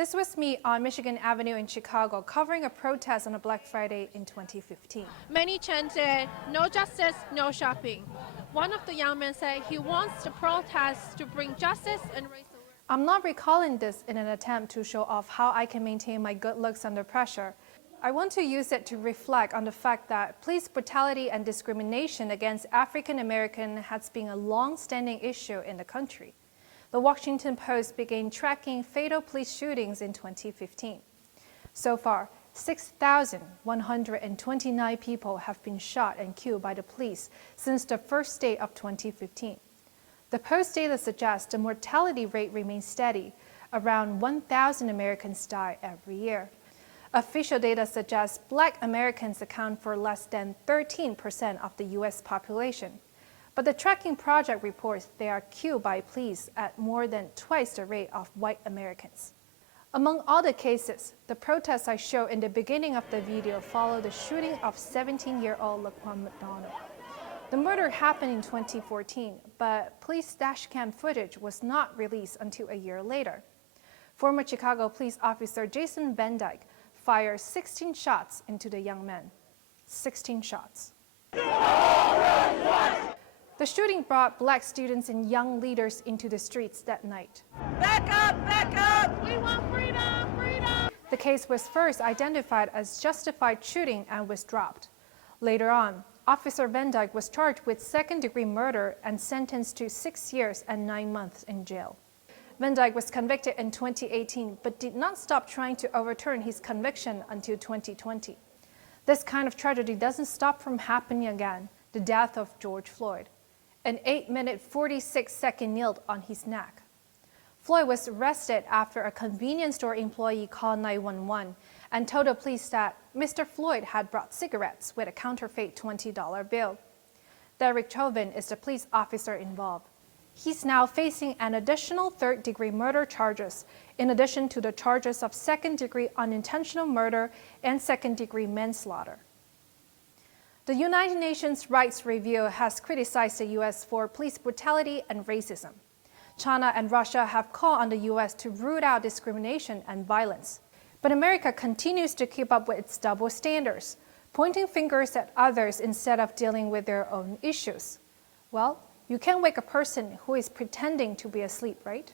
This was me on Michigan Avenue in Chicago covering a protest on a Black Friday in 2015. Many chanted, "No justice, no shopping." One of the young men said he wants the protest to bring justice and raise awareness. I'm not recalling this in an attempt to show off how I can maintain my good looks under pressure. I want to use it to reflect on the fact that police brutality and discrimination against African Americans has been a long-standing issue in the country. The Washington Post began tracking fatal police shootings in 2015. So far, 6,129 people have been shot and killed by the police since the first day of 2015. The Post data suggests the mortality rate remains steady. Around 1,000 Americans die every year. Official data suggests Black Americans account for less than 13% of the U.S. population. But the tracking project reports they are killed by police at more than twice the rate of white Americans. Among all the cases, the protests I showed in the beginning of the video follow the shooting of 17-year-old Laquan McDonald. The murder happened in 2014, but police dashcam footage was not released until a year later. Former Chicago police officer Jason Van Dyke fired 16 shots into the young man. 16 shots. The shooting brought Black students and young leaders into the streets that night. Back up, back up! We want freedom, freedom! The case was first identified as justified shooting and was dropped. Later on, Officer Van Dyke was charged with second-degree murder and sentenced to 6 years and 9 months in jail. Van Dyke was convicted in 2018, but did not stop trying to overturn his conviction until 2020. This kind of tragedy doesn't stop from happening again, the death of George Floyd. An 8-minute 46-second nail on his neck. Floyd was arrested after a convenience store employee called 911 and told the police that Mr. Floyd had brought cigarettes with a counterfeit $20 bill. Derek Chauvin is the police officer involved. He's now facing an additional third-degree murder charges, in addition to the charges of second-degree unintentional murder and second-degree manslaughter. The United Nations Rights Review has criticized the U.S. for police brutality and racism. China and Russia have called on the U.S. to root out discrimination and violence. But America continues to keep up with its double standards, pointing fingers at others instead of dealing with their own issues. Well, you can't wake a person who is pretending to be asleep, right?